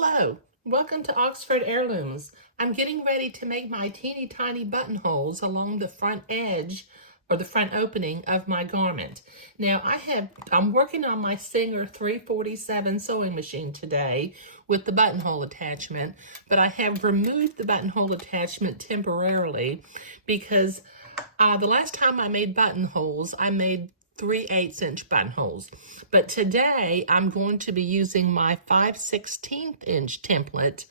Hello, welcome to Oxford Heirlooms. I'm getting ready to make my teeny tiny buttonholes along the front edge or the front opening of my garment. Now I'm working on my Singer 347 sewing machine today with the buttonhole attachment, but I have removed the buttonhole attachment temporarily because the last time I made buttonholes, I made 3/8 inch buttonholes. But today I'm going to be using my 5/16 inch template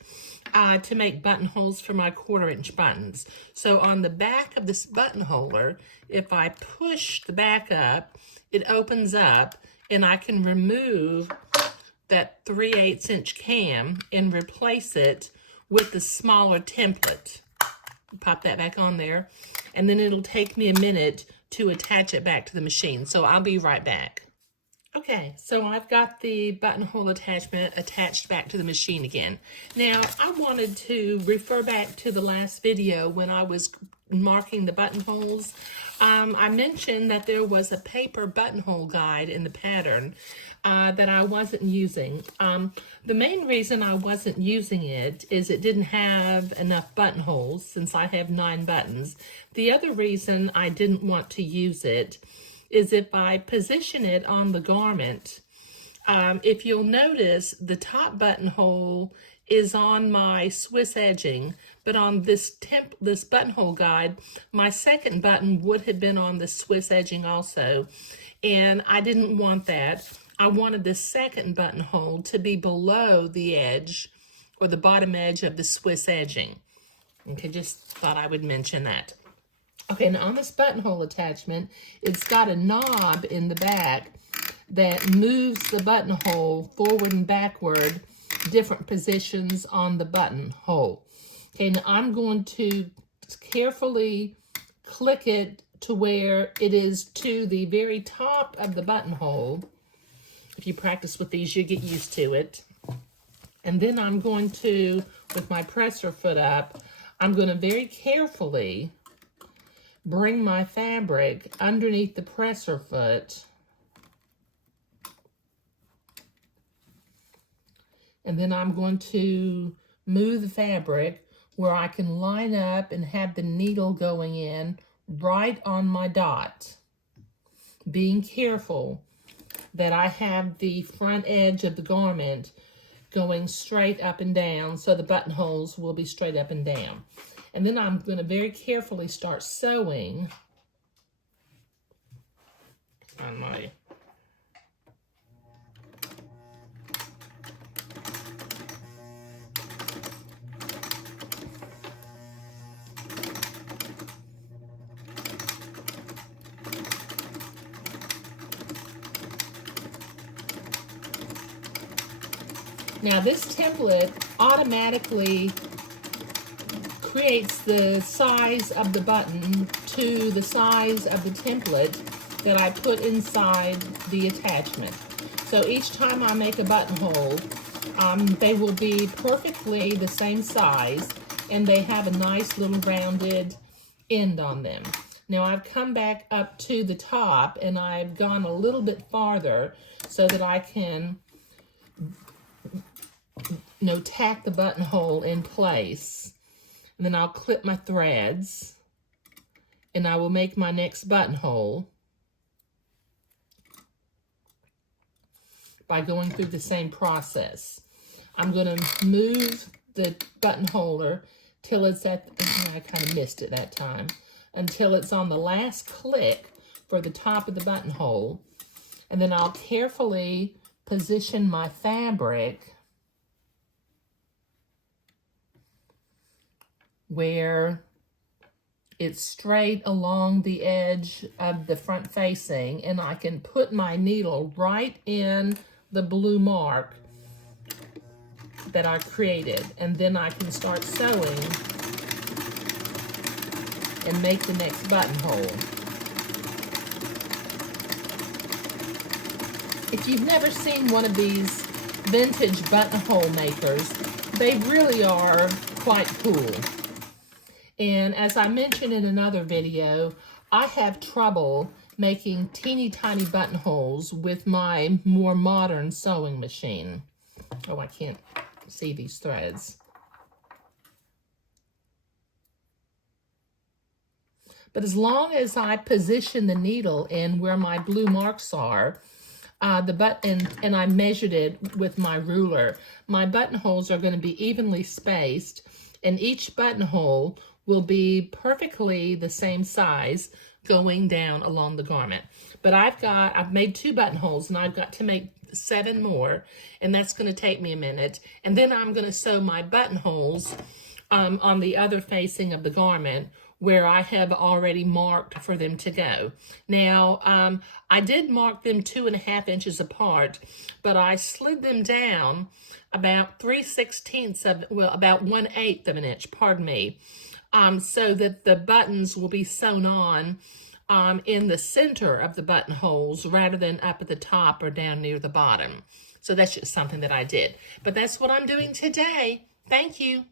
to make buttonholes for my 1/4 inch buttons. So on the back of this buttonholer, if I push the back up, it opens up and I can remove that 3/8 inch cam and replace it with the smaller template. Pop that back on there, and then it'll take me a minute to attach it back to the machine. So I'll be right back. Okay, so I've got the buttonhole attachment attached back to the machine again. Now, I wanted to refer back to the last video when I was marking the buttonholes. I mentioned that there was a paper buttonhole guide in the pattern that I wasn't using. The main reason I wasn't using it is it didn't have enough buttonholes since I have 9 buttons. The other reason I didn't want to use it is if I position it on the garment, if you'll notice, the top buttonhole is on my Swiss edging, but on this buttonhole guide, my second button would have been on the Swiss edging also, and I didn't want that. I wanted the second buttonhole to be below the edge or the bottom edge of the Swiss edging. Okay, just thought I would mention that. Okay, now on this buttonhole attachment, it's got a knob in the back that moves the buttonhole forward and backward, different positions on the buttonhole. Okay, now I'm going to carefully click it to where it is to the very top of the buttonhole. If you practice with these, you get used to it. And then I'm going to, with my presser foot up, I'm going to very carefully bring my fabric underneath the presser foot, and then I'm going to move the fabric where I can line up and have the needle going in right on my dot, being careful that I have the front edge of the garment going straight up and down, so the buttonholes will be straight up and down. And then I'm going to very carefully start sewing on my Now this template automatically creates the size of the button to the size of the template that I put inside the attachment. So each time I make a buttonhole, they will be perfectly the same size, and they have a nice little rounded end on them. Now I've come back up to the top and I've gone a little bit farther so that I can tack the buttonhole in place. And then I'll clip my threads and I will make my next buttonhole by going through the same process. I'm going to move the buttonholer till it's at, I kind of missed it that time, until it's on the last click for the top of the buttonhole. And then I'll carefully position my fabric where it's straight along the edge of the front facing, and I can put my needle right in the blue mark that I created, and then I can start sewing and make the next buttonhole. If you've never seen one of these vintage buttonhole makers, they really are quite cool. And as I mentioned in another video, I have trouble making teeny tiny buttonholes with my more modern sewing machine. Oh, I can't see these threads. But as long as I position the needle in where my blue marks are, and I measured it with my ruler, my buttonholes are going to be evenly spaced, and each buttonhole will be perfectly the same size going down along the garment. But I've made 2 buttonholes, and I've got to make 7 more, and that's going to take me a minute. And then I'm going to sew my buttonholes on the other facing of the garment, where I have already marked for them to go. Now, I did mark them 2.5 inches apart, but I slid them down about 3/16 of, well, about 1/8 of an inch, pardon me, so that the buttons will be sewn on in the center of the buttonholes rather than up at the top or down near the bottom. So that's just something that I did. But that's what I'm doing today. Thank you.